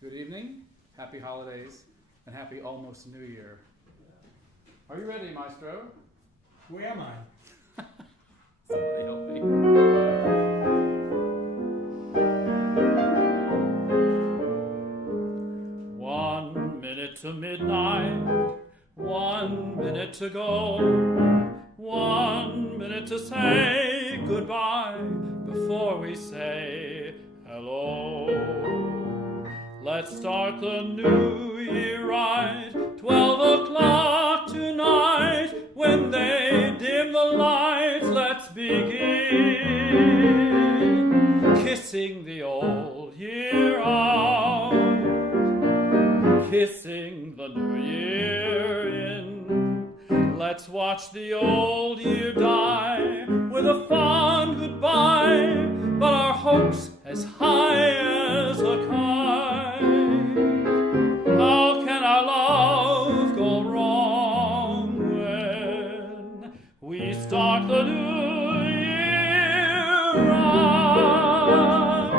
Good evening, happy holidays, and happy almost New Year. Are you ready, Maestro? Who am I? Somebody help me. 1 minute to midnight, 1 minute to go, 1 minute to say goodbye before we say hello. Let's start the new year right, 12 o'clock tonight. When they dim the lights, let's begin kissing the old year out, kissing the new year in. Let's watch the old year die with a fond goodbye, but our hopes as high as a kite. How can our love go wrong when we start the new year right?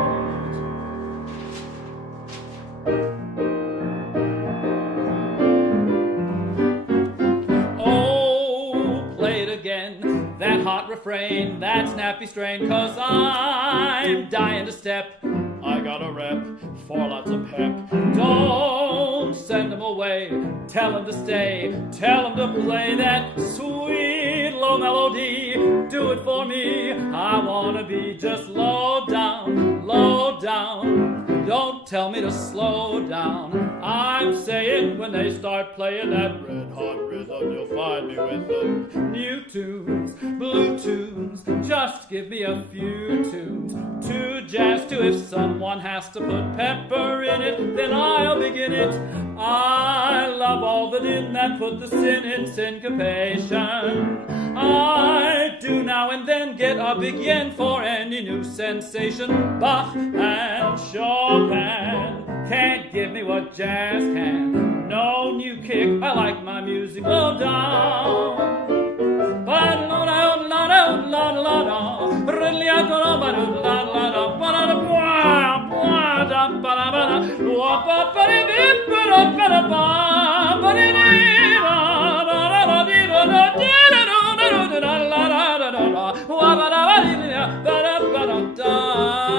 Oh, play it again, that hot refrain, that snappy strain, 'cause I'm dying to step. I got a rep for lots of pep. Don't send them away, tell them to stay, tell them to play that sweet low melody. Do it for me, I wanna be just low down, low down. Don't tell me to slow down. I'm saying when they start playing that red hot rhythm, you'll find me with them. New tunes, blue tunes, just give me a few tunes to jazz to. If someone has to put pepper in it, then I'll begin it. I love all the din that put the sin in syncopation. I do now and then get a big yen for any new sensation. Bach and Chopin can't give me what jazz can. No new kick, I like my music low down.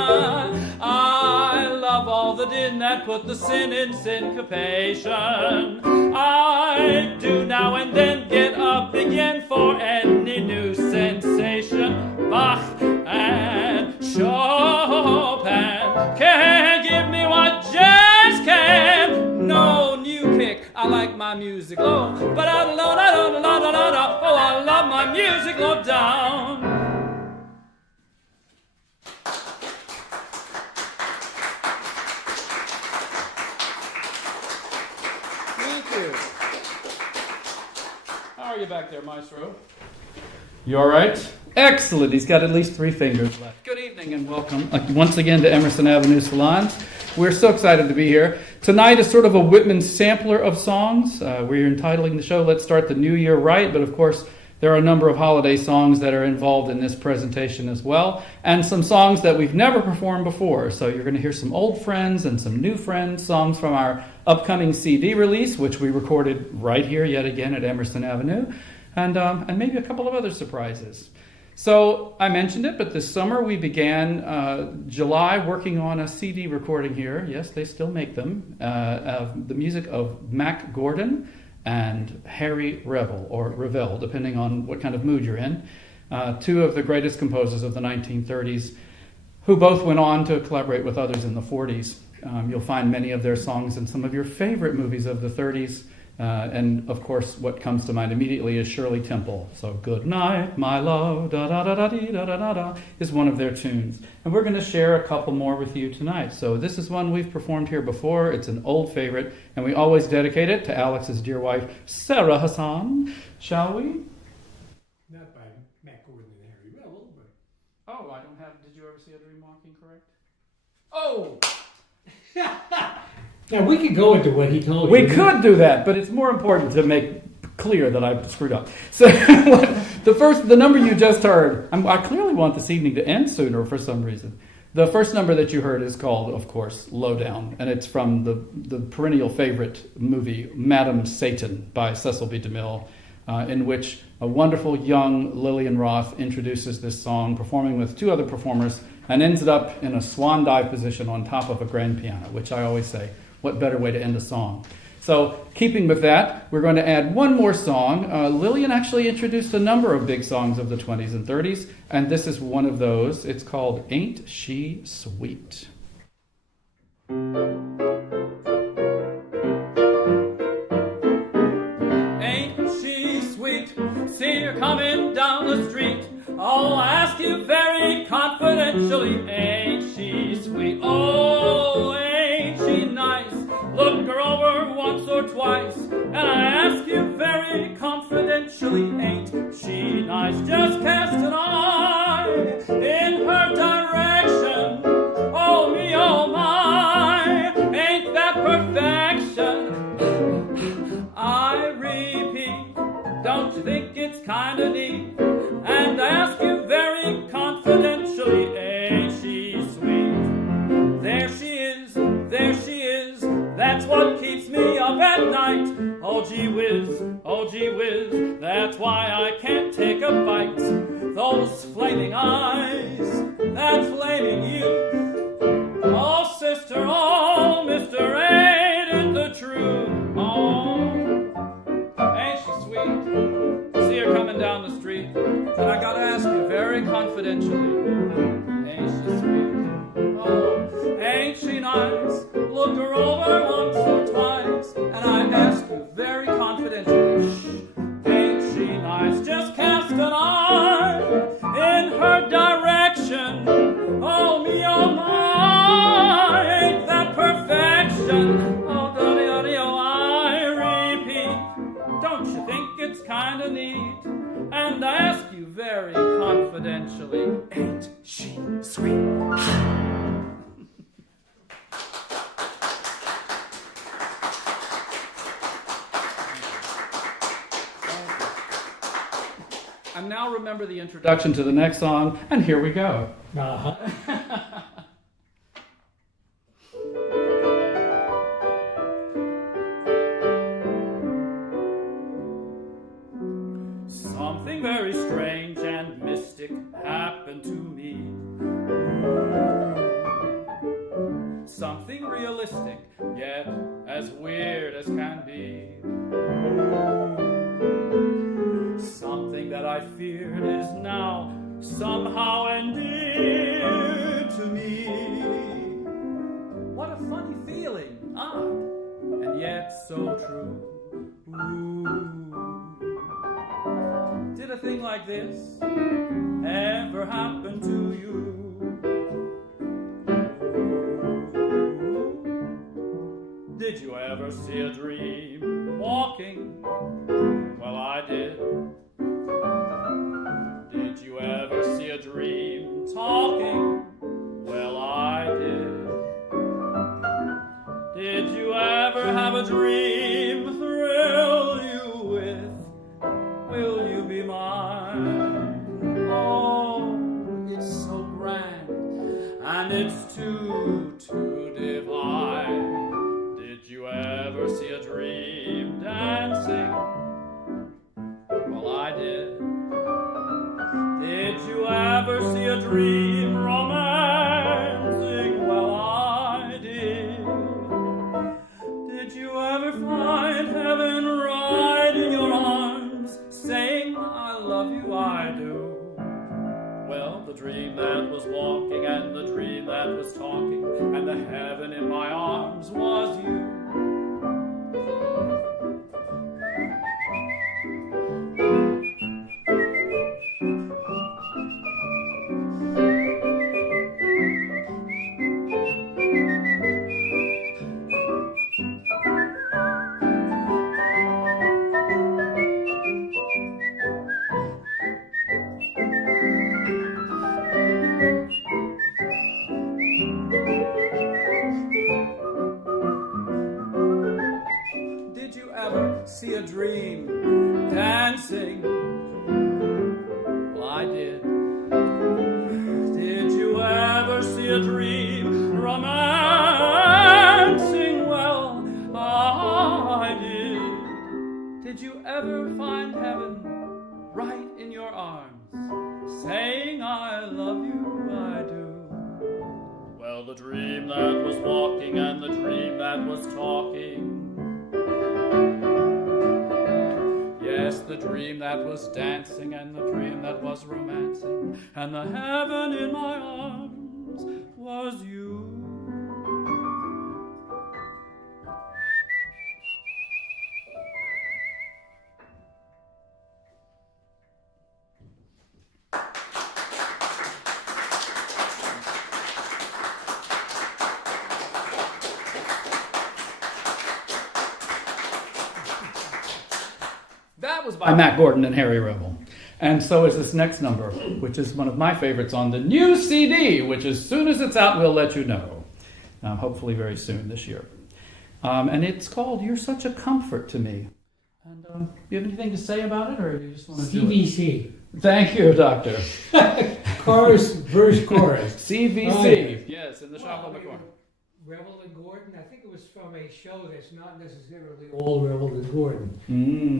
I love all the din that put the sin in syncopation. I do now and then get up again for any new sensation. Bach and Chopin can't give me what jazz can. No new kick, I like my music low, but I don't know, oh, I love my music low down. How are you back there, Maestro? You all right? Excellent. He's got at least 3 fingers left. Good evening and welcome once again to Emerson Avenue Salons. We're so excited to be here. Tonight is sort of a Whitman sampler of songs. We're entitling the show, Let's Start the New Year Right, but of course there are a number of holiday songs that are involved in this presentation as well, and some songs that we've never performed before. So you're going to hear some old friends and some new friends, songs from our upcoming CD release, which we recorded right here yet again at Emerson Avenue, and maybe a couple of other surprises. So I mentioned it, but this summer we began July working on a CD recording here. Yes, they still make them. Of the music of Mack Gordon and Harry Revel, or Revel, depending on what kind of mood you're in. 2 of the greatest composers of the 1930s, who both went on to collaborate with others in the 40s. You'll find many of their songs in some of your favorite movies of the 30s. And of course, what comes to mind immediately is Shirley Temple. So, Good Night, My Love, da-da-da-da-dee-da-da-da-da, is one of their tunes. And we're going to share a couple more with you tonight. So this is one we've performed here before. It's an old favorite, and we always dedicate it to Alex's dear wife, Sarah Hassan. Shall we? Not by Mack Gordon and Harry Revel, but... Oh, I don't have... Did you ever see A Dream Walking Correct? Oh! Now, we could go into what he told you. We could do that, but it's more important to make clear that I screwed up. So the number you just heard, I clearly want this evening to end sooner for some reason. The first number that you heard is called, of course, Lowdown, and it's from the perennial favorite movie, Madam Satan by Cecil B. DeMille, in which a wonderful young Lillian Roth introduces this song, performing with two other performers, and ends it up in a swan dive position on top of a grand piano, which I always say, what better way to end a song? So, keeping with that, we're going to add one more song. Lillian actually introduced a number of big songs of the 20s and 30s, and this is one of those. It's called Ain't She Sweet? Ain't she sweet? See her coming down the street. I'll ask you very confidentially. Ain't she sweet? Oh, ain't she nice? Look her over once or twice, and I ask you very confidentially, ain't she nice? Just cast an eye in her direction. Oh me, oh my, ain't that perfection? I repeat, don't you think it's kinda neat? And I ask you very confidentially, ain't she sweet? There she is, there she is. That's what keeps me up at night. Oh gee whiz, that's why I can't take a bite. Those flaming eyes, that flaming youth. Oh sister, oh mister, ain't it the truth? Oh, ain't she sweet? See her coming down the street, and I gotta ask you very confidentially, ain't she sweet? Oh, ain't she nice? Look her over once or twice, and I ask you very confidentially, ain't she nice? Just cast an eye in her direction. Oh me, oh my, ain't that perfection? Oh daddy, daddy, oh I repeat, don't you think it's kinda neat? And I ask you very confidentially, ain't she sweet? And now remember the introduction to the next song, and here we go. Uh-huh. Something very strange and mystic happened to me. Something realistic, yet as weird as can be. Something that I feared is now somehow endeared to me. What a funny feeling, odd, and yet so true. Ooh. Did a thing like this ever happen to you? Did you ever see a dream walking? Well, I did. Did you ever see a dream talking? Well, I did. Did you ever have a dream thrill you with? Will you be mine? Oh, it's so grand, and it's too divine. Did you ever see a dream dancing? Well, I did. Did you ever see a dream romancing? Well, I did. Did you ever find heaven right in your arms, saying, I love you, I do? Well, the dream that was walking, and the dream that was talking, and the heaven in my arms was you. See a dream dancing? Well, I did. Did you ever see a dream romancing, well, I did. Did you ever find heaven right in your arms, saying I love you, I do? Well, the dream that was walking and the dream that was talking. Yes, the dream that was dancing and the dream that was romancing, and the heaven in my arms was you. That was by Mack Gordon and Harry Revel. And so is this next number, which is one of my favorites on the new CD, which as soon as it's out, we'll let you know. Hopefully very soon this year. And it's called You're Such a Comfort to Me. And do you have anything to say about it, or do you just want to do it? CVC. Thank you, Doctor. Chorus, verse, chorus. CVC. Oh, yeah. Yes, in the shop on the corner. Revel and Gordon, I think it was from a show that's not necessarily all Revel and Gordon.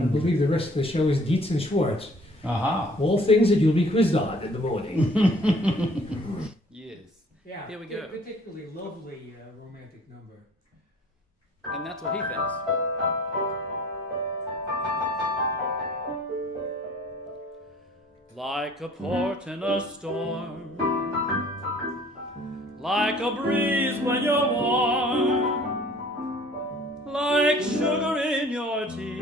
I believe the rest of the show is Dietz and Schwartz. Aha. All things that you'll be quizzed on in the morning. Yes. Yeah, Here we go. Particularly lovely romantic number. And that's what he thinks. Like a port in a storm, like a breeze when you're warm, like sugar in your tea,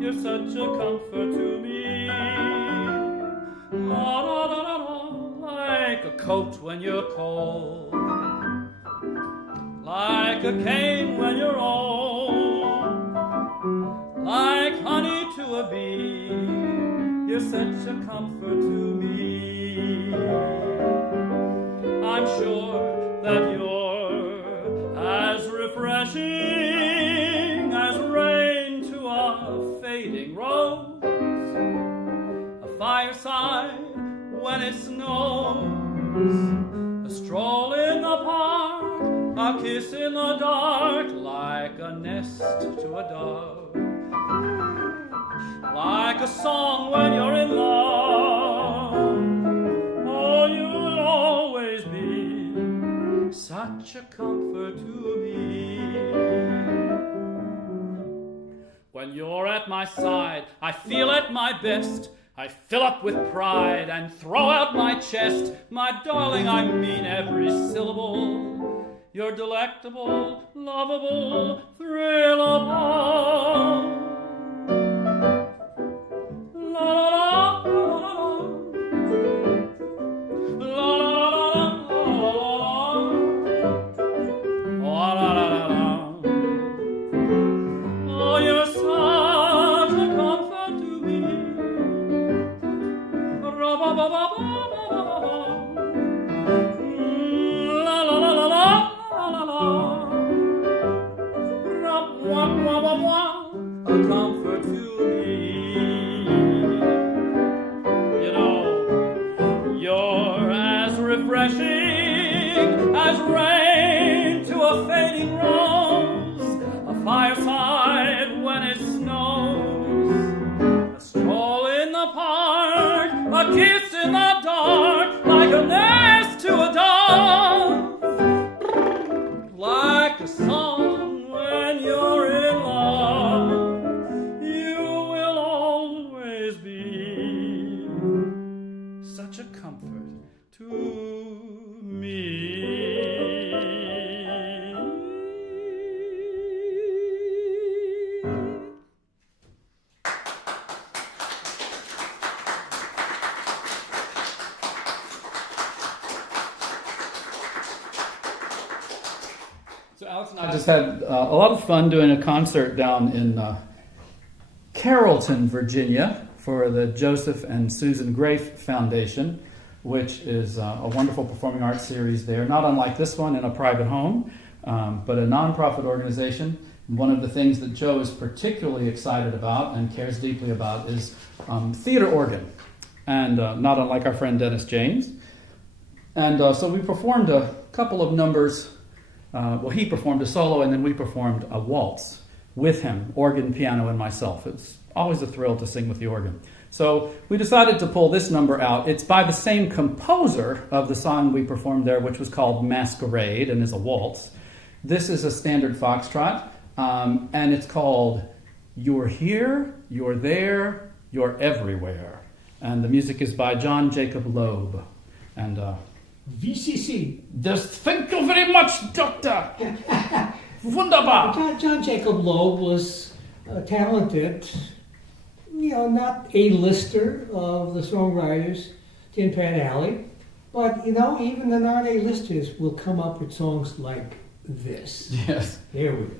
you're such a comfort to me. La, la, la, la, la. Like a coat when you're cold, like a cane when you're old, like honey to a bee, you're such a comfort to me. I'm sure that you're as refreshing as rain to a fading rose, a fireside when it snows, a stroll in the park, a kiss in the dark, like a nest to a dove, like a song when you're in love. Oh, you'll always be such a comfort to me. When you're at my side, I feel at my best. I fill up with pride and throw out my chest. My darling, I mean every syllable. You're delectable, lovable, thrillable. I just had a lot of fun doing a concert down in Carrollton, Virginia for the Joseph and Susan Grafe Foundation, which is a wonderful performing arts series there, not unlike this one in a private home, but a nonprofit organization. One of the things that Joe is particularly excited about and cares deeply about is theater organ, and not unlike our friend Dennis James. And so we performed couple of numbers. He performed a solo, and then we performed a waltz with him, organ, piano, and myself. It's always a thrill to sing with the organ. So we decided to pull this number out. It's by the same composer of the song we performed there, which was called Masquerade and is a waltz. This is a standard foxtrot, and it's called You're Here, You're There, You're Everywhere. And the music is by John Jacob Loeb. And VCC. just thank you very much, Doctor. Wunderbar. John Jacob Loeb was talented, not a lister of the songwriters, Tin Pan Alley, but even the non-A-listers will come up with songs like this. Yes. There we go.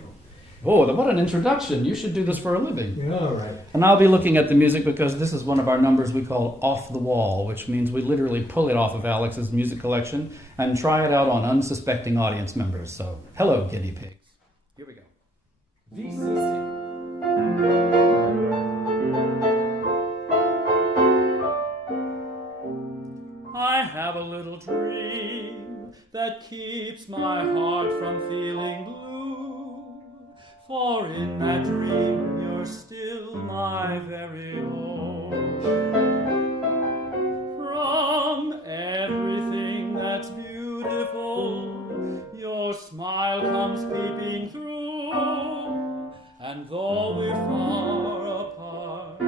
Oh, what an introduction. You should do this for a living. Yeah, all right. And I'll be looking at the music because this is one of our numbers we call Off the Wall, which means we literally pull it off of Alex's music collection and try it out on unsuspecting audience members. So, hello, guinea pigs. Here we go. VCC. I have a little dream that keeps my heart from feeling blue, for in that dream you're still my very own. From everything that's beautiful, your smile comes peeping through, and though we're far apart,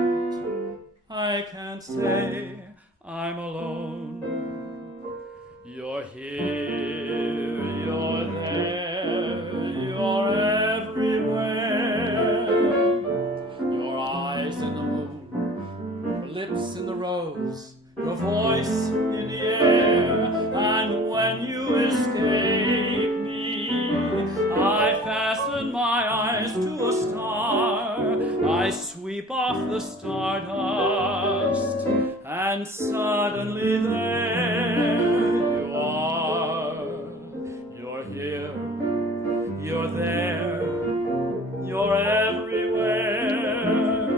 I can't say I'm alone. You're here, you're there, you're everywhere. Your eyes in the moon, your lips in the rose, your voice in the air. And when you escape me, I fasten my eyes to a star. I sweep off the stardust, and suddenly there you are. You're here, you're there, you're everywhere.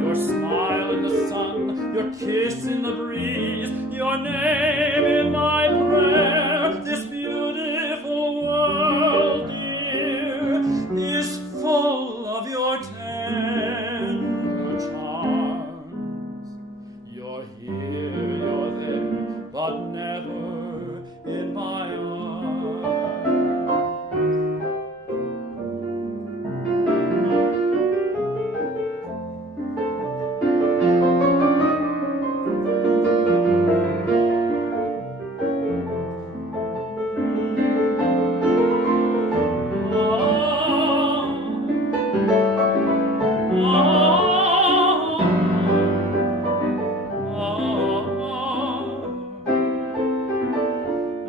Your smile in the sun, your kiss in the breeze, your name in my prayer. This beautiful world, dear, is full of your tender charms. You're here, you're there, but never in my arms.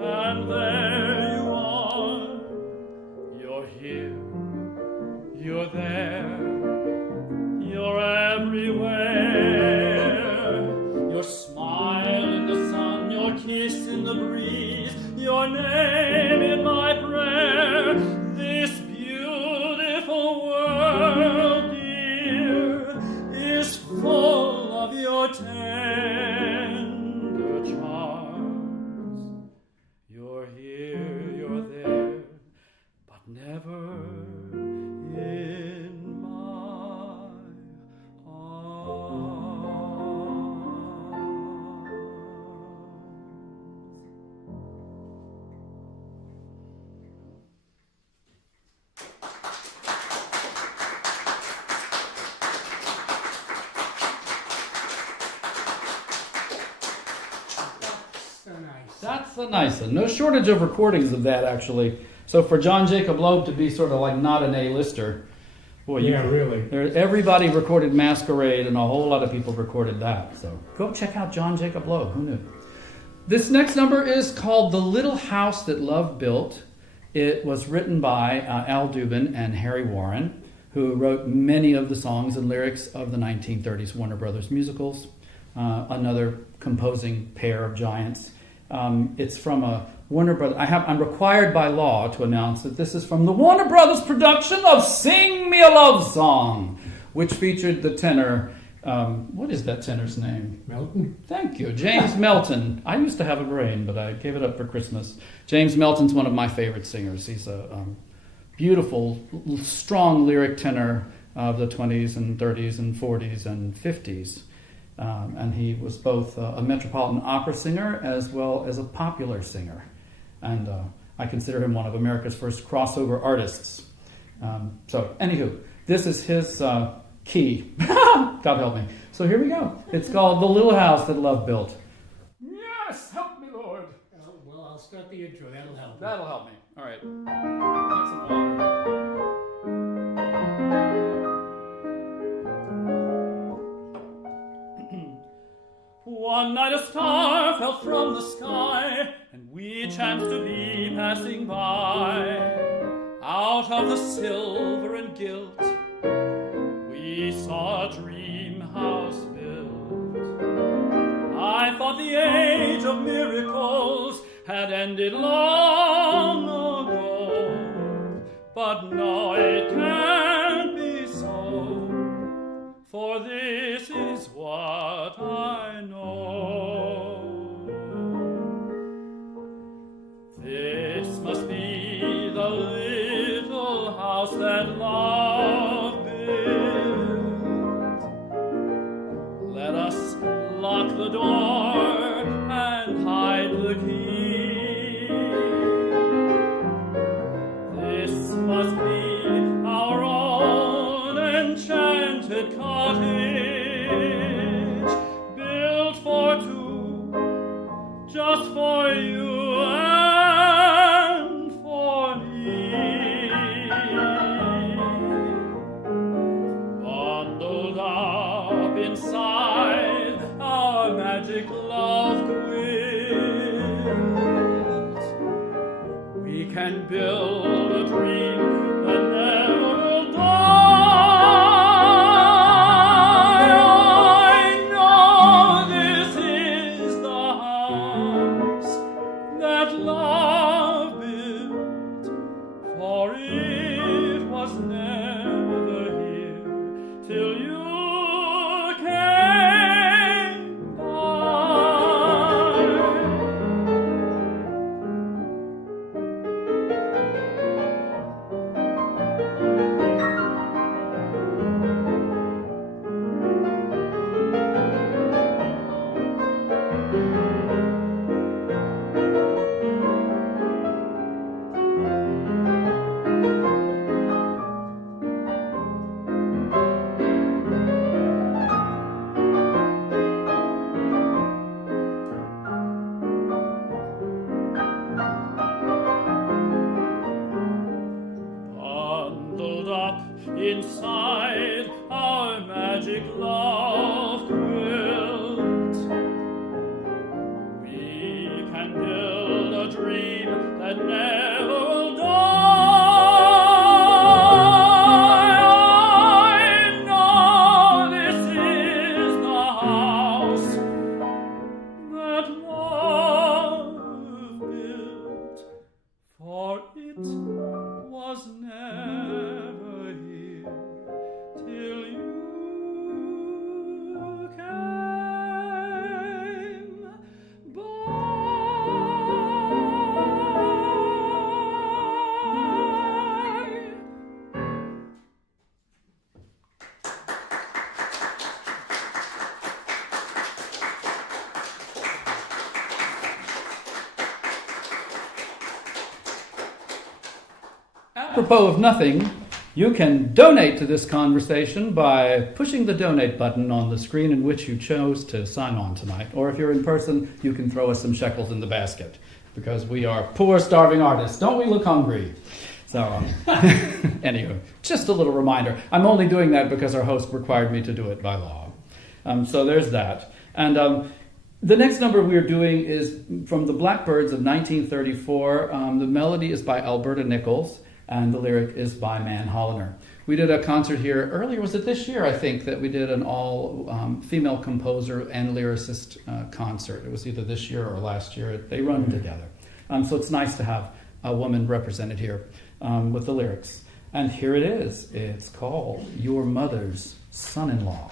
And there you are. You're here, you're there, you're everywhere. Your smile in the sun, your kiss in the breeze, your name in my prayer. This beautiful world, dear, is full of your tender charms. You're here, you're there, but never in my So nice. That's a nice one. No shortage of recordings of that, actually. So for John Jacob Loeb to be sort of like not an A-lister, boy, Really. everybody recorded Masquerade, and a whole lot of people recorded that. So go check out John Jacob Loeb. Who knew? This next number is called The Little House That Love Built. It was written by Al Dubin and Harry Warren, who wrote many of the songs and lyrics of the 1930s Warner Brothers musicals. Another composing pair of giants. It's from a Warner Brothers. I'm required by law to announce that this is from the Warner Brothers production of "Sing Me a Love Song," which featured the tenor What is that tenor's name? Melton? Thank you. James Melton. I used to have a brain, but I gave it up for Christmas. James Melton's one of my favorite singers. He's a beautiful, strong lyric tenor of the 20s and 30s and 40s and 50s. And he was both a Metropolitan Opera singer as well as a popular singer. And I consider him one of America's first crossover artists. So, anywho, this is his key. God help me. So here we go. It's called The Little House That Love Built. Yes, help me, Lord. Well, I'll start the intro. That'll help. That'll help me. All right. Have some water. One night a star fell from the sky, and we chanced to be passing by. Out of the silver and gilt, we saw a dream house built. I thought the age of miracles had ended long ago, but no, it can't be so, for this is what I know. This must be the little house that love built. Let us lock the door and hide the key. This must be our own enchanted cottage, built for two, just for you and for me. Bundled up inside our magic love quilt, we can build a dream that never will die. I know this is the house that love built, for it was never here till you came by. Bundled up inside our magic love quilt, we can build a dream that never will die. I know this is the house that love built, for it was never here till you came by. Apropos of nothing, you can donate to this conversation by pushing the donate button on the screen in which you chose to sign on tonight. Or if you're in person, you can throw us some shekels in the basket, because we are poor, starving artists. Don't we look hungry? So, anyway, just a little reminder. I'm only doing that because our host required me to do it by law. So there's that. And the next number we're doing is from the Blackbirds of 1934. The melody is by Alberta Nichols, and the lyric is by Man Holliner. We did a concert here earlier, was it this year, I think, that we did an all-female composer and lyricist concert. It was either this year or last year. They run together. So it's nice to have a woman represented here with the lyrics. And here it is. It's called Your Mother's Son-in-Law.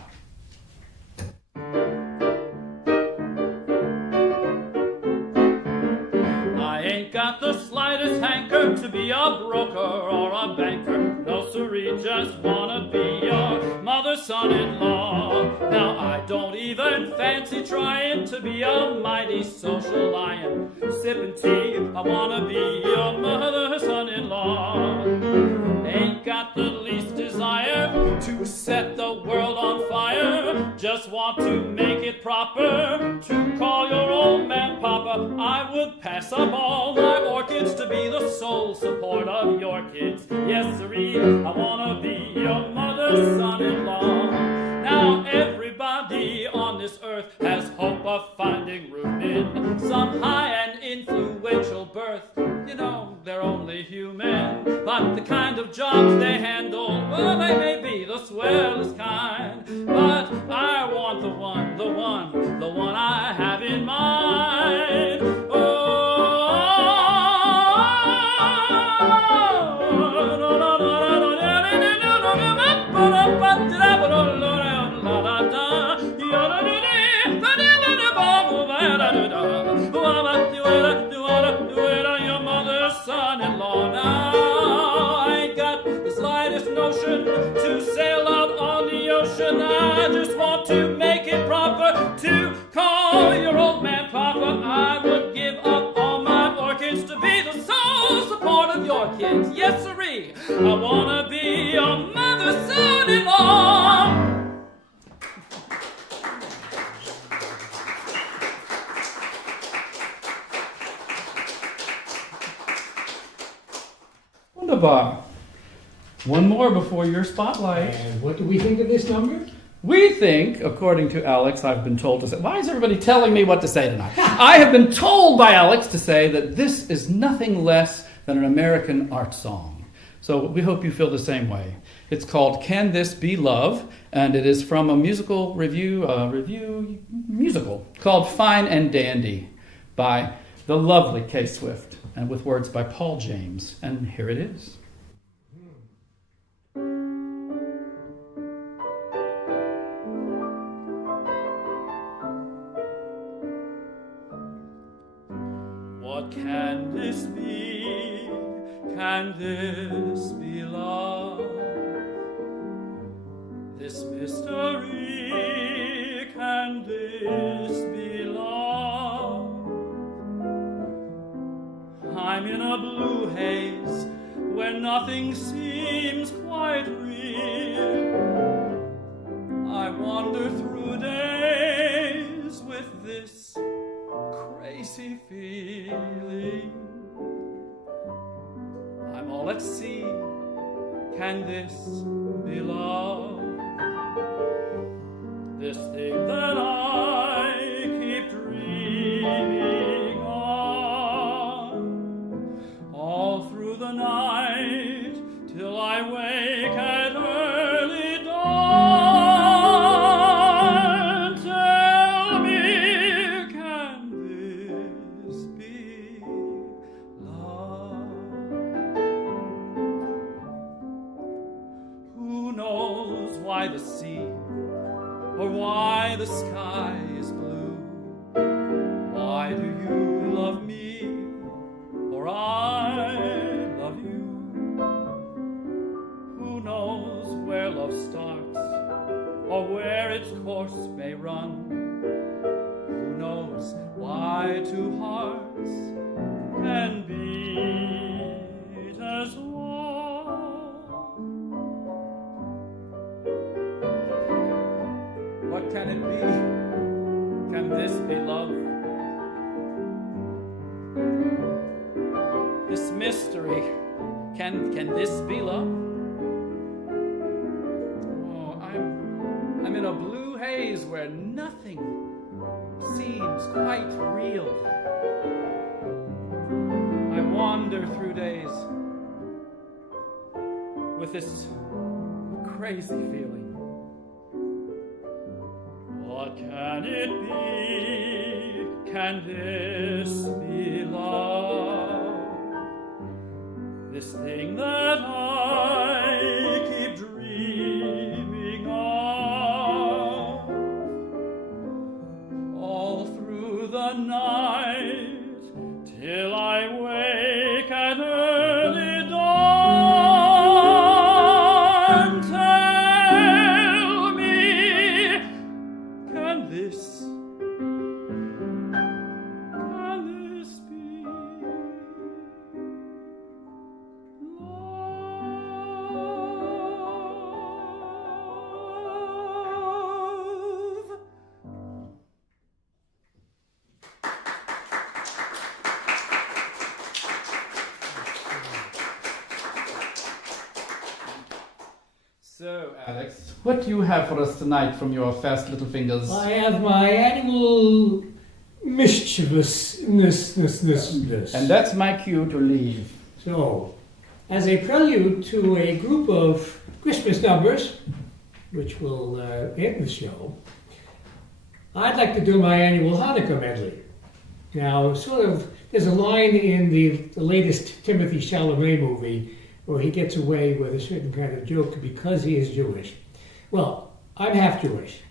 aspire to be a broker or a banker. No, siree, just wanna be your mother's son-in-law. Now, I don't even fancy trying to be a mighty social lion. Sipping tea, I wanna be your mother's son-in-law. Ain't got the least desire to set the world on fire. Just want to make it proper to call your old man Papa. I would pass up all my orchids to be the sole support of your kids. Yes, siree, I wanna be your mother's son-in-law. Now everybody on this earth has hope of finding room in some high and influential berth. You know, they're only human, but the kind of jobs they handle, well, they may be the swellest kind. But I want the one I have in mind. Your mother's son-in-law. Now I ain't got the slightest notion to sail out on the ocean. I just want to make it proper to call your old man Papa. I would give up all my orchids to be the sole support of your kids. Yes, siree, I wanna be your mother's son-in-law. Wunderbar. One more before your spotlight. And what do we think of this number? We think, according to Alex, I've been told to say, why is everybody telling me what to say tonight? I have been told by Alex to say that this is nothing less than an American art song. So we hope you feel the same way. It's called Can This Be Love? And it is from a musical musical called Fine and Dandy by the lovely Kay Swift, and with words by Paul James. And here it is. What can this be? Can this be love? This mystery, can this be love? I'm in a blue haze where nothing seems quite real. I wander through days with this crazy feeling. I'm all at sea. Can this be love? This thing that I keep dreaming on all through the night till I wake at early dawn. Tell me, can this be love? Who knows why the sea or why the sky is blue? Why do you love me or I love you? Who knows where love starts or where its course may run? Who knows why two hearts can beat as one? What can it be? Can this be love? This mystery, can this be love? Oh, I'm in a blue haze where nothing seems quite real. I wander through days with this crazy feeling. What can it be? Can this be love? This thing that I keep dreaming of all through the night till I wake at early So, Alex, what do you have for us tonight from your fast little fingers? I have my annual mischievousness. And that's my cue to leave. So, as a prelude to a group of Christmas numbers, which will end the show, I'd like to do my annual Hanukkah medley. Now, there's a line in the latest Timothy Chalamet movie where he gets away with a certain kind of joke because he is Jewish. Well, I'm half Jewish,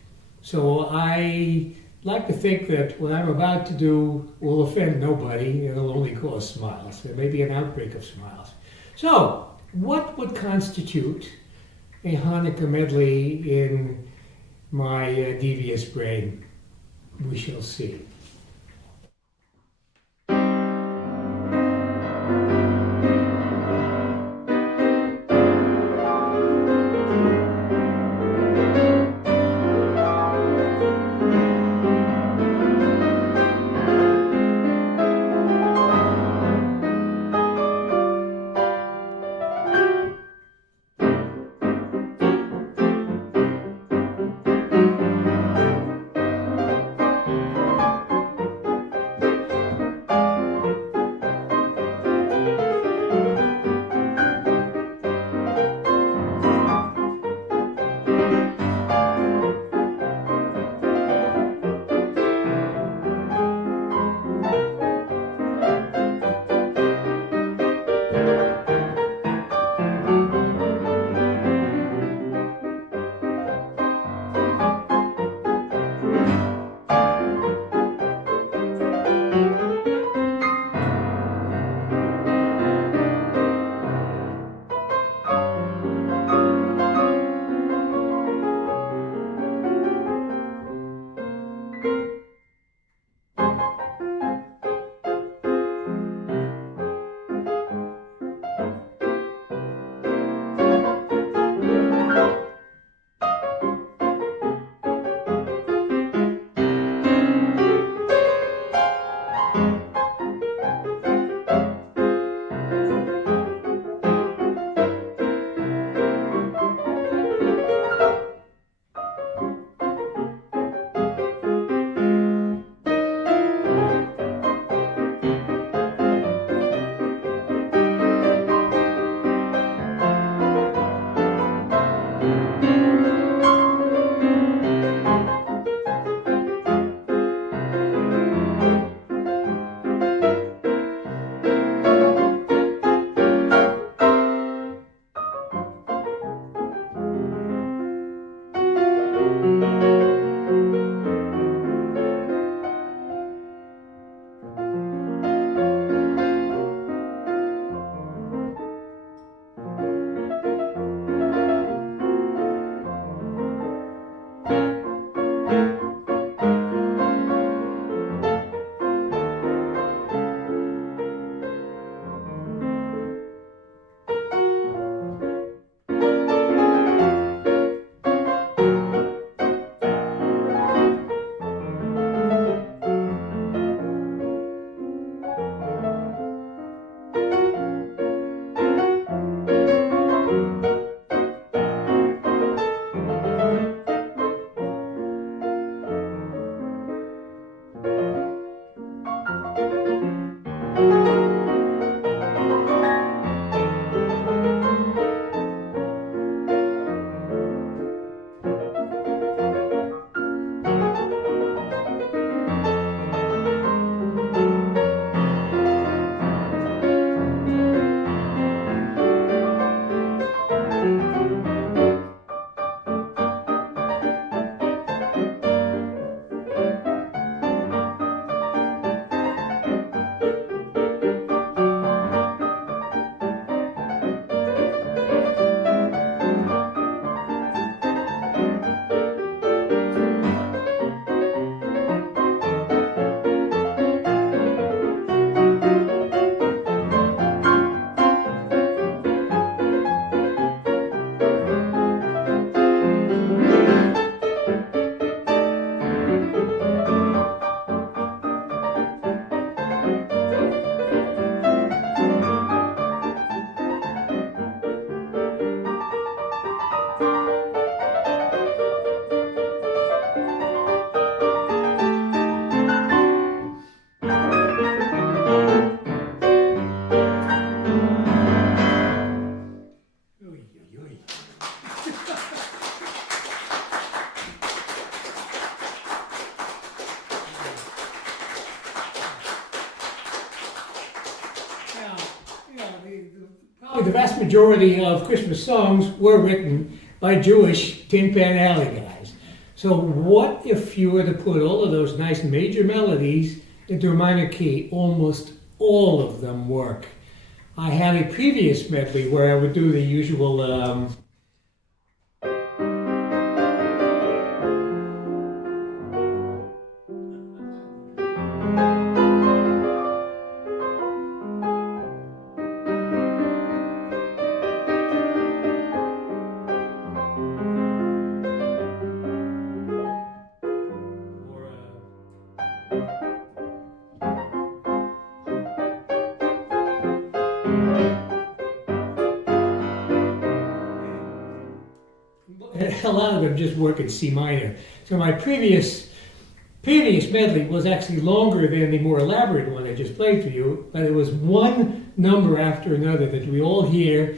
so I like to think that what I'm about to do will offend nobody. It'll only cause smiles. There may be an outbreak of smiles. So, what would constitute a Hanukkah medley in my devious brain? We shall see. Probably the vast majority of Christmas songs were written by Jewish Tin Pan Alley guys. So what if you were to put all of those nice major melodies into a minor key? Almost all of them work. I had a previous medley where I would do the usual a lot of them just work in C minor. So my previous medley was actually longer than the more elaborate one I just played for you, but it was one number after another that we all hear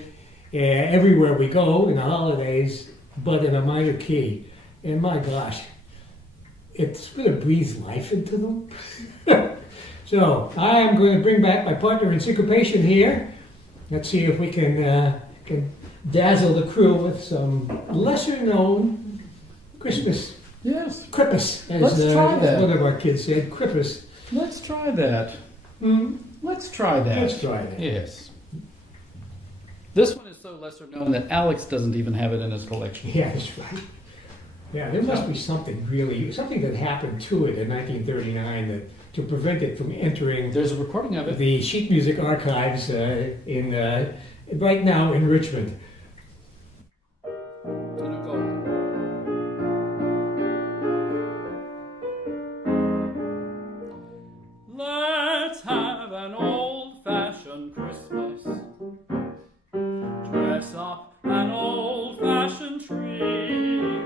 everywhere we go in the holidays, but in a minor key. And my gosh, it's going to breathe life into them. So I am going to bring back my partner in syncopation here. Let's see if we can dazzle the crew with some lesser-known Christmas. Yes. Crippus, Let's try that. as one of our kids said. Crippus. Let's try that. Hmm? Let's try that. Let's try that. Yes. This one is so lesser known that Alex doesn't even have it in his collection. Yeah, that's right. Yeah, there must be something that happened to it in 1939 that to prevent it from entering There's a recording of it. the sheet music archives right now in Richmond. Let's have an old-fashioned Christmas. Dress up an old-fashioned tree.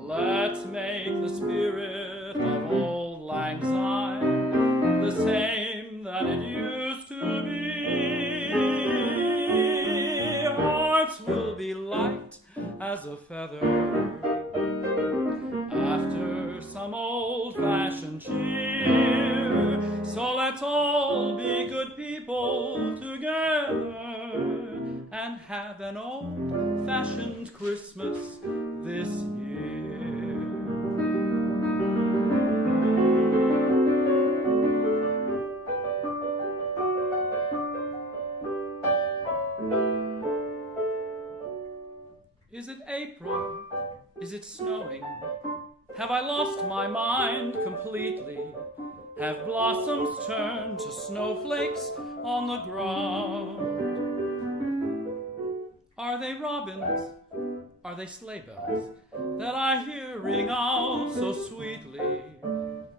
Let's make the spirit of old lang syne the same that it used to be. Hearts will be light as a feather after some old-fashioned cheer. So let's all be good people together and have an old-fashioned Christmas this year. Is it April? Is it snowing? Have I lost my mind completely? Have blossoms turned to snowflakes on the ground? Are they robins? Are they sleigh bells that I hear ring out so sweetly?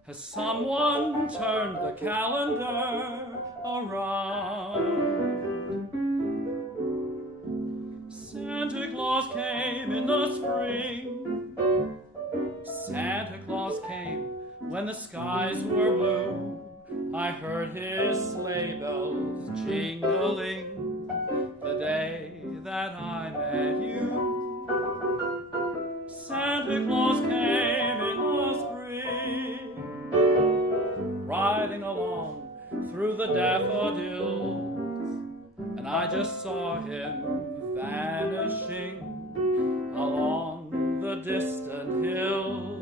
Has someone turned the calendar around? Santa Claus came in the spring. Santa Claus came when the skies were blue. I heard his sleigh bells jingling the day that I met you. Santa Claus came in the spring, riding along through the daffodils, and I just saw him vanishing along the distant hill.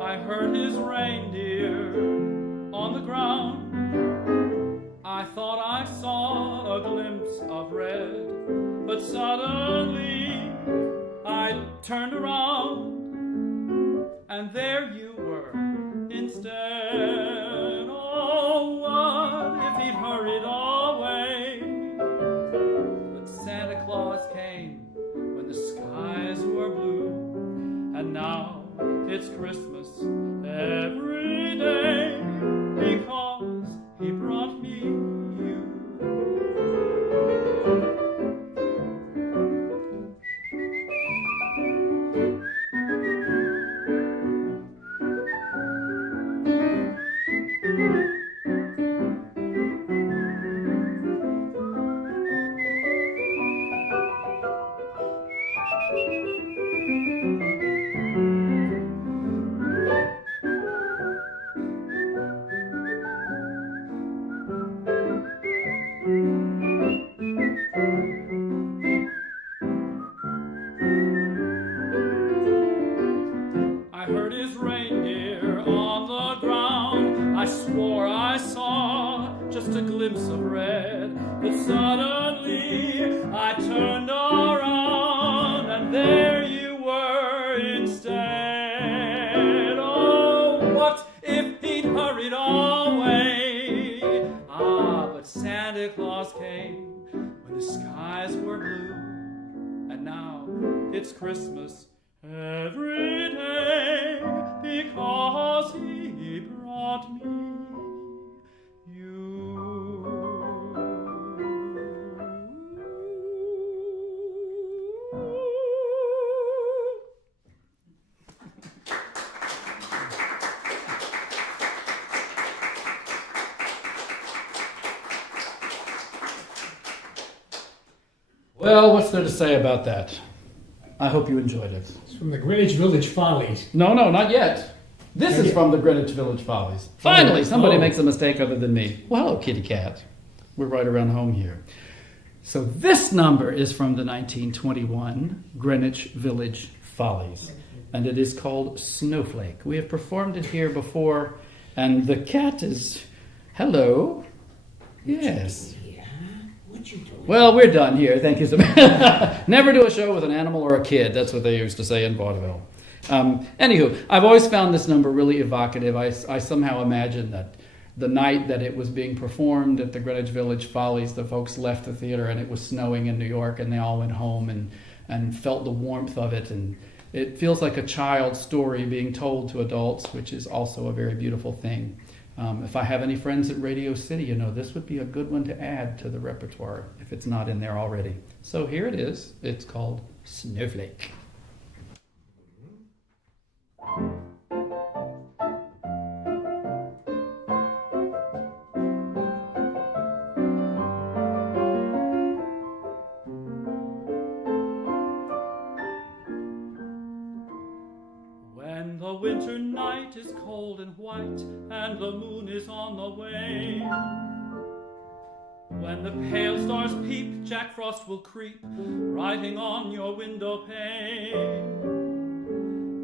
I heard his reindeer on the ground. I thought I saw a glimpse of red, but suddenly I turned around, and there you were instead. Oh, what if he'd hurried away? But Santa Claus came when the skies were blue, and now it's Christmas every day because he brought me you. suddenly I turned around and there you were instead. Oh, what if he'd hurried away? Ah, but Santa Claus came when the skies were blue, and now it's Christmas every day because he brought me you. Well, what's there to say about that? I hope you enjoyed it. It's from the Greenwich Village Follies. No, not yet. This is from the Greenwich Village Follies. Finally, somebody makes a mistake other than me. Well, hello, kitty cat. We're right around home here. So this number is from the 1921 Greenwich Village Follies, and it is called Snowflake. We have performed it here before, and the cat is... Hello. Yes. What you doing? Well, we're done here. Thank you so much. Never do a show with an animal or a kid. That's what they used to say in vaudeville. Anywho, I've always found this number really evocative. I somehow imagine that the night that it was being performed at the Greenwich Village Follies, the folks left the theater and it was snowing in New York and they all went home and felt the warmth of it. And it feels like a child's story being told to adults, which is also a very beautiful thing. If I have any friends at Radio City, this would be a good one to add to the repertoire if it's not in there already. So here it is. It's called Snowflake. When the winter night is cold and white and the moon is on the wane, when the pale stars peep, Jack Frost will creep, writing on your window pane.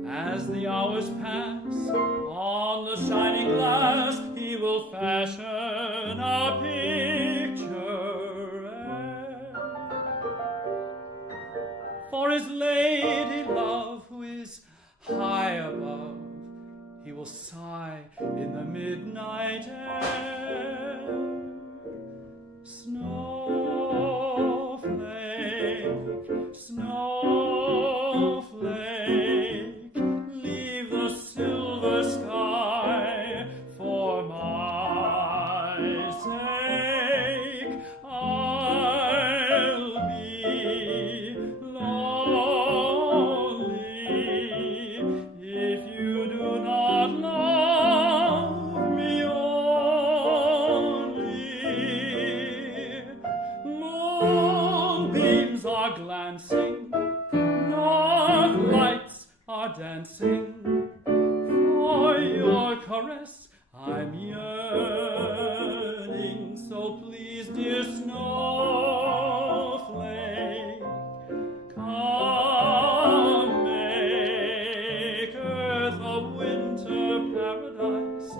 As the hours pass, on the shining glass, he will fashion a picture. For his lady love, who is high above, he will sigh in the midnight air. Snowflake, snowflake, leave the silver sky for my sake. I'll be lonely if you do not love me only. Moonbeams are glancing, north lights are dancing. For your caress I'm yearning, so please, dear snowflake, come make earth a winter paradise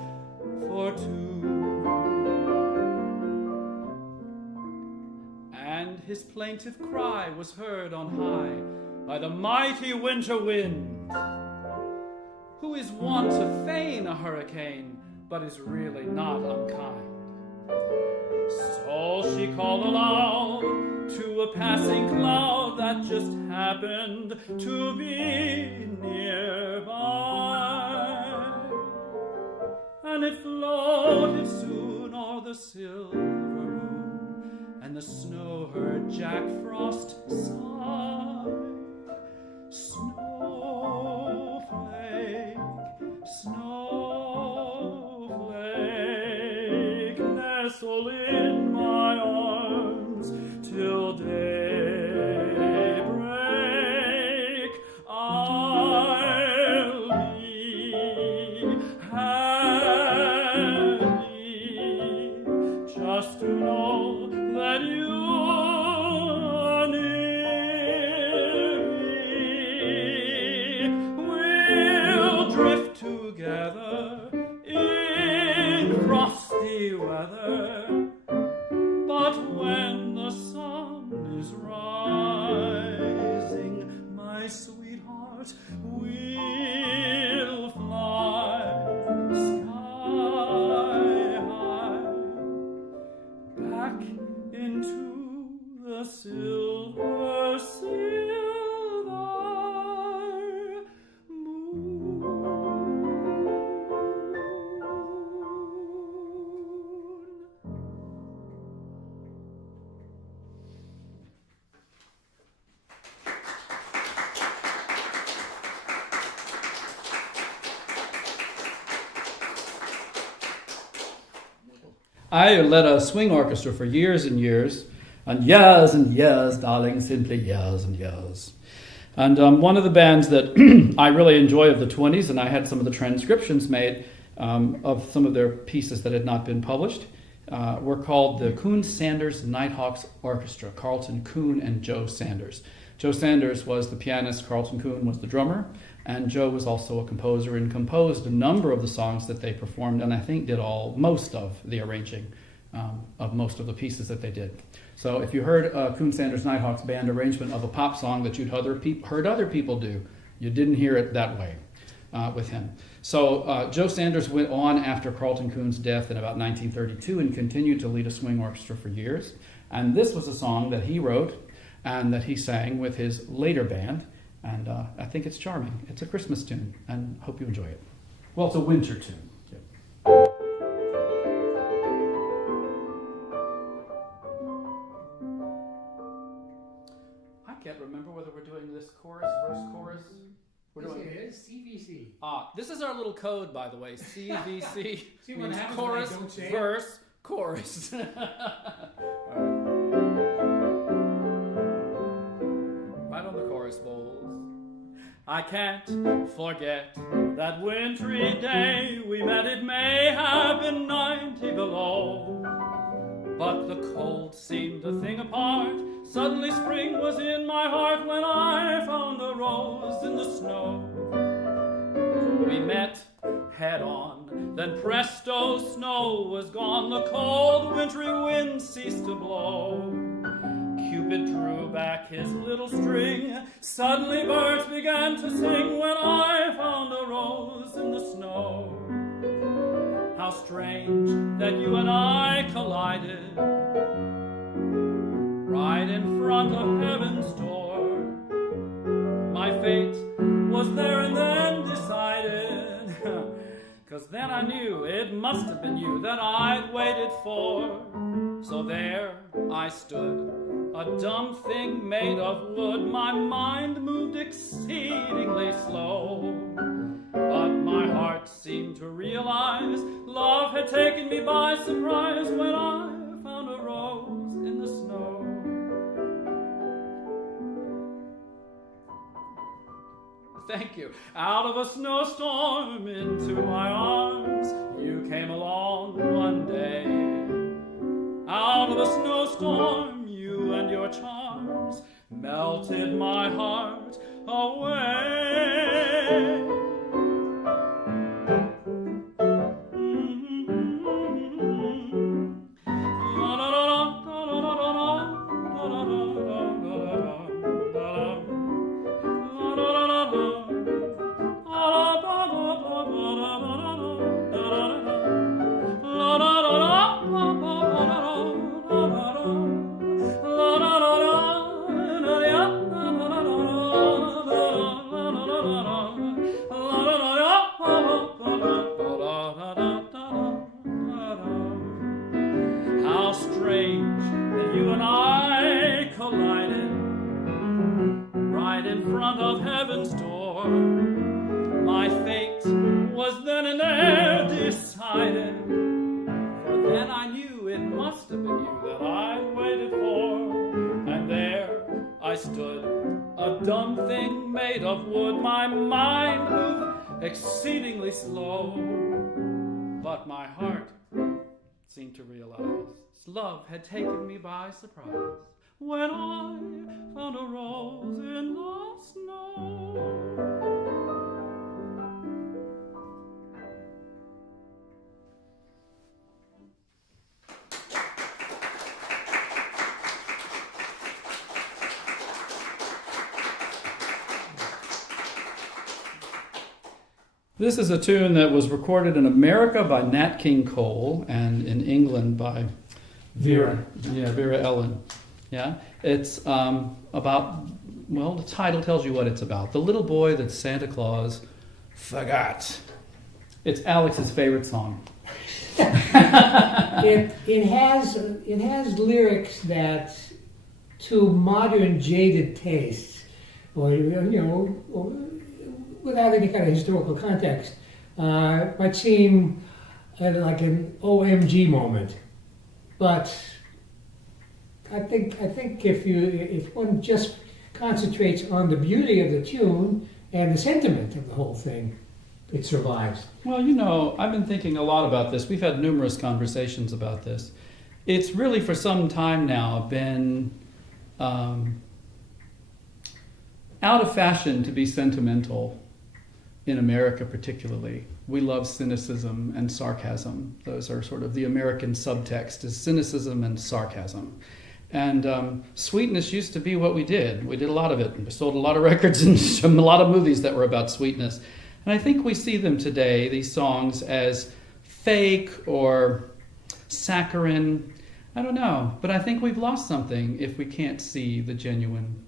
for two. And his plaintive cry was heard on high by the mighty winter wind, who is wont to feign a hurricane, but is really not unkind. So she called aloud to a passing cloud that just happened to be nearby, and it floated soon o'er the silver moon, and the snow heard Jack Frost sigh. Snowflake, snowflake, nestle in my arms till daybreak. I'll be happy just to know that you are near. the silver, silver moon. I led a swing orchestra for years and years, and years, darling, simply years and years. And one of the bands that I really enjoy of the 20s, and I had some of the transcriptions made of some of their pieces that had not been published, were called the Coon-Sanders Nighthawks Orchestra, Carlton Coon and Joe Sanders. Joe Sanders was the pianist, Carlton Coon was the drummer, and Joe was also a composer and composed a number of the songs that they performed, and I think did most of the arranging of most of the pieces that they did. So if you heard a Coon-Sanders Nighthawks band arrangement of a pop song that you'd heard other people do, you didn't hear it that way with him. So Joe Sanders went on after Carlton Coon's death in about 1932 and continued to lead a swing orchestra for years. And this was a song that he wrote and that he sang with his later band. And I think it's charming. It's a Christmas tune, and hope you enjoy it. Well, it's a winter tune. I can't remember whether we're doing this chorus, verse, chorus. We're doing is CVC. This is our little code, by the way. CVC See what means happens chorus, when I don't say it? verse, chorus. Right on the chorus, bowls. I can't forget that wintry day we met. It may have been 90 below, but the cold seemed a thing apart. Suddenly spring was in my heart when I found a rose in the snow. We met head on, then presto, snow was gone. The cold wintry wind ceased to blow. Cupid drew back his little string. Suddenly birds began to sing when I found a rose in the snow. How strange that you and I collided right in front of heaven's door. My fate was there and then decided, 'cause then I knew it must have been you that I'd waited for. So there I stood, a dumb thing made of wood. My mind moved exceedingly slow, but my heart seemed to realize love had taken me by surprise when I found a rose in the snow. Thank you. Out of a snowstorm into my arms you came along one day. Out of a snowstorm you and your charms melted my heart away. Exceedingly slow, but my heart seemed to realize love had taken me by surprise when I found a rose in the snow. This is a tune that was recorded in America by Nat King Cole and in England by Vera Ellen. Yeah, it's about, well, the title tells you what it's about. The little boy that Santa Claus forgot. It's Alex's favorite song. It has lyrics that, to modern jaded tastes, or without any kind of historical context, might seem like an OMG moment. But I think if one just concentrates on the beauty of the tune and the sentiment of the whole thing, it survives. Well, I've been thinking a lot about this. We've had numerous conversations about this. It's really for some time now been out of fashion to be sentimental in America particularly. We love cynicism and sarcasm. Those are sort of the American subtext, is cynicism and sarcasm. And sweetness used to be what we did. We did a lot of it. We sold a lot of records and a lot of movies that were about sweetness. And I think we see them today, these songs, as fake or saccharine. I don't know. But I think we've lost something if we can't see the genuine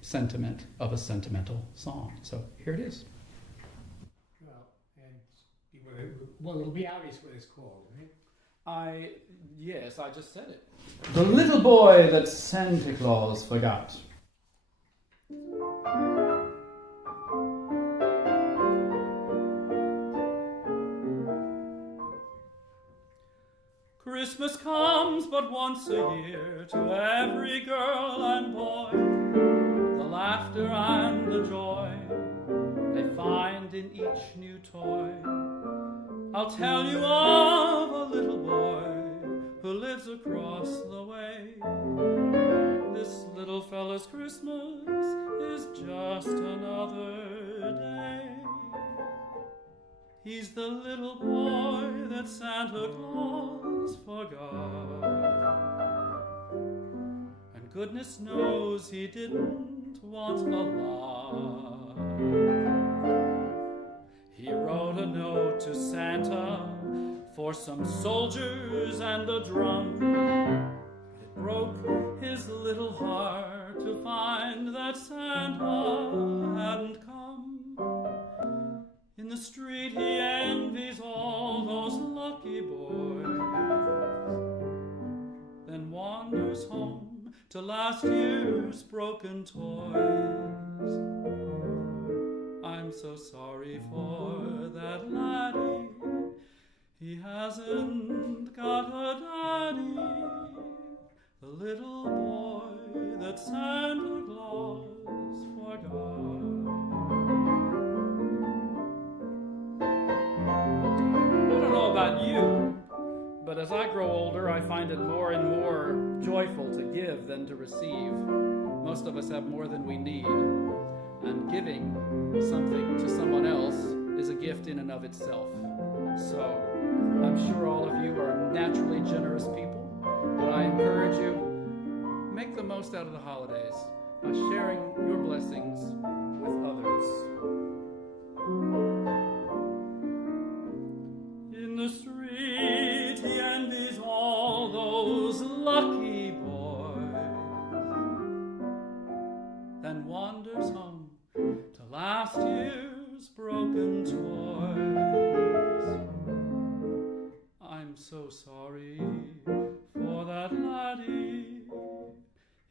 sentiment of a sentimental song. So here it is. Well, it'll be obvious what it's called, right? Yes, I just said it. The little boy that Santa Claus forgot. Christmas comes but once a year to every girl and boy. The laughter and the joy they find in each new toy. I'll tell you of a little boy who lives across the way. This little fella's Christmas is just another day. He's the little boy that Santa Claus forgot. And goodness knows he didn't want a lot. He wrote a note to Santa for some soldiers and a drum. It broke his little heart to find that Santa hadn't come. In the street he envies all those lucky boys, then wanders home to last year's broken toys. I'm so sorry for that laddie, he hasn't got a daddy, the little boy that Santa Claus forgot. I don't know about you, but as I grow older, I find it more and more joyful to give than to receive. Most of us have more than we need, and giving something to someone else is a gift in and of itself. So I'm sure all of you are naturally generous people, but I encourage you, make the most out of the holidays by sharing your blessings with others. In the street he envies all those lucky boys, then wanders home to last year's broken toys. I'm so sorry for that laddie,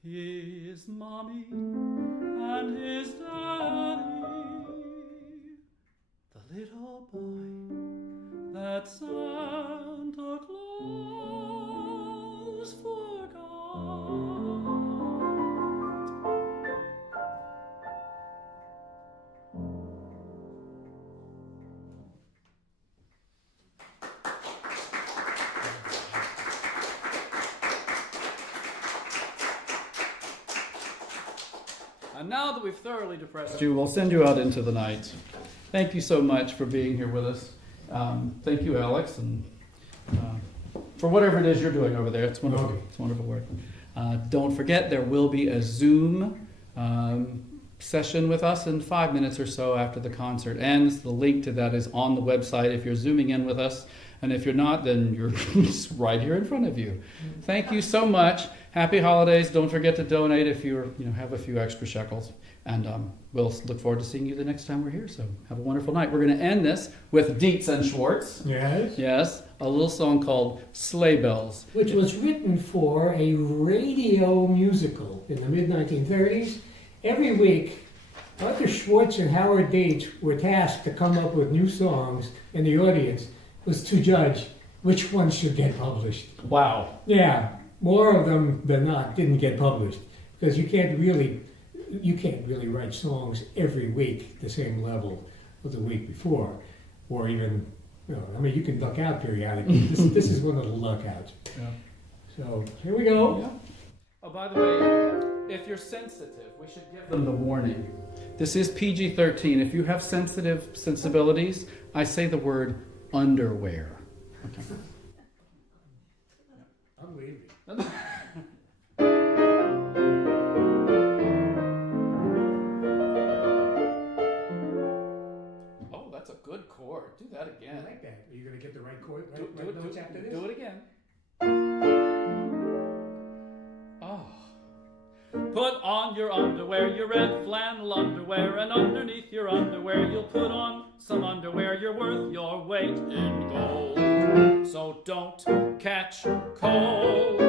his mommy and his daddy, the little boy that Santa Claus forgot. And now that we've thoroughly depressed you, we'll send you out into the night. Thank you so much for being here with us. Thank you, Alex, and for whatever it is you're doing over there. It's wonderful. It's wonderful work. Don't forget, there will be a Zoom session with us in 5 minutes or so after the concert ends. The link to that is on the website if you're Zooming in with us. And if you're not, then you're just right here in front of you. Thank you so much. Happy holidays. Don't forget to donate if you have a few extra shekels. And we'll look forward to seeing you the next time we're here. So have a wonderful night. We're going to end this with Dietz and Schwartz. Yes. Yes, a little song called Sleigh Bells. Which was written for a radio musical in the mid-1930s. Every week, Arthur Schwartz and Howard Dietz were tasked to come up with new songs, and the audience was to judge which ones should get published. Wow. Yeah, more of them than not didn't get published, because you can't really write songs every week the same level of the week before, or even, you can luck out periodically. This is one of the luck outs. Yeah. So here we go. Yeah. Oh, by the way, if you're sensitive, we should give them the warning. This is PG-13. If you have sensitive sensibilities, I say the word underwear. Okay. I'm leaving. Oh, that's a good chord. Do that again. I like that. Are you going to get the right chord? Do notes after this? Do it again. Oh. Put on your underwear, your red flannel underwear, and underneath your underwear you'll put on some underwear. You're worth your weight in gold, so don't catch cold.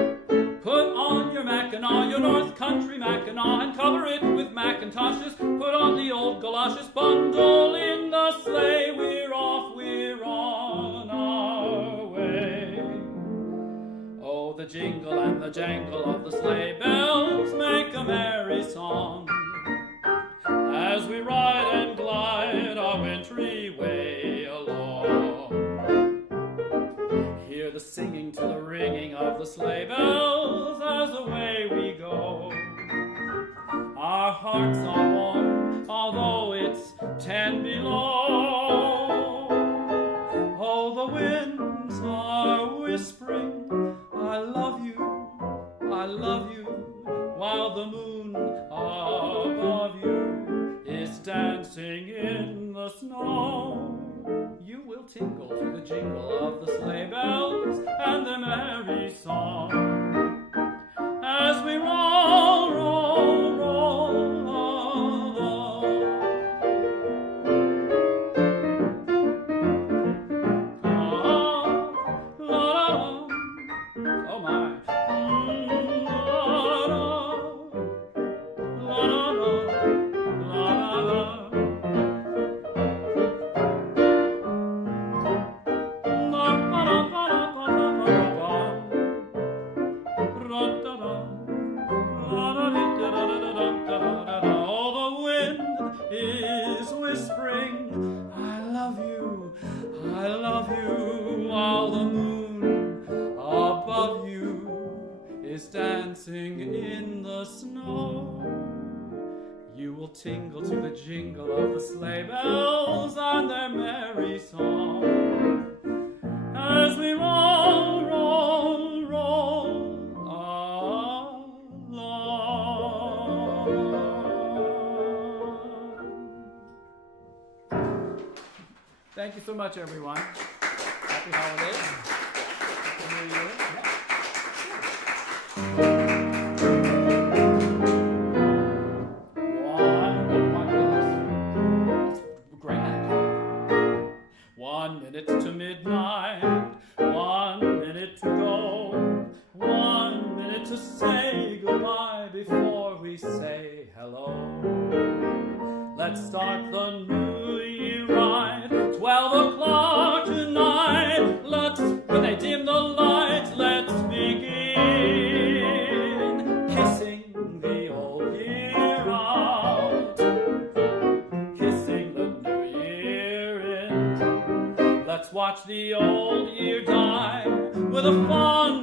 Put on your Mackinaw, your North Country Mackinaw, and cover it with Macintoshes. Put on the old galoshes, bundle in the sleigh. We're off, we're on our way. Oh, the jingle and the jangle of the sleigh bells make a merry song as we ride and glide our wintry way along. Hear the singing to the ringing of the sleigh bells as away we go. Our hearts are warm, although it's 10 below. Oh, the winds are whispering, I love you, while the moon above you is dancing in the snow. You will tingle to the jingle of the sleigh bells and the merry song as we roll, roll, roll along. Oh my. Dancing in the snow, you will tingle to the jingle of the sleigh bells and their merry song as we roll, roll, roll along. Thank you so much, everyone. Happy holidays. Happy New Year. One minute to midnight, 1 minute to go, 1 minute to say goodbye before we say hello. Let's start the new year right, 12 o'clock tonight. When they dim the lights, let's begin kissing the old year out, kissing the new year in. Let's watch the old year die with a fond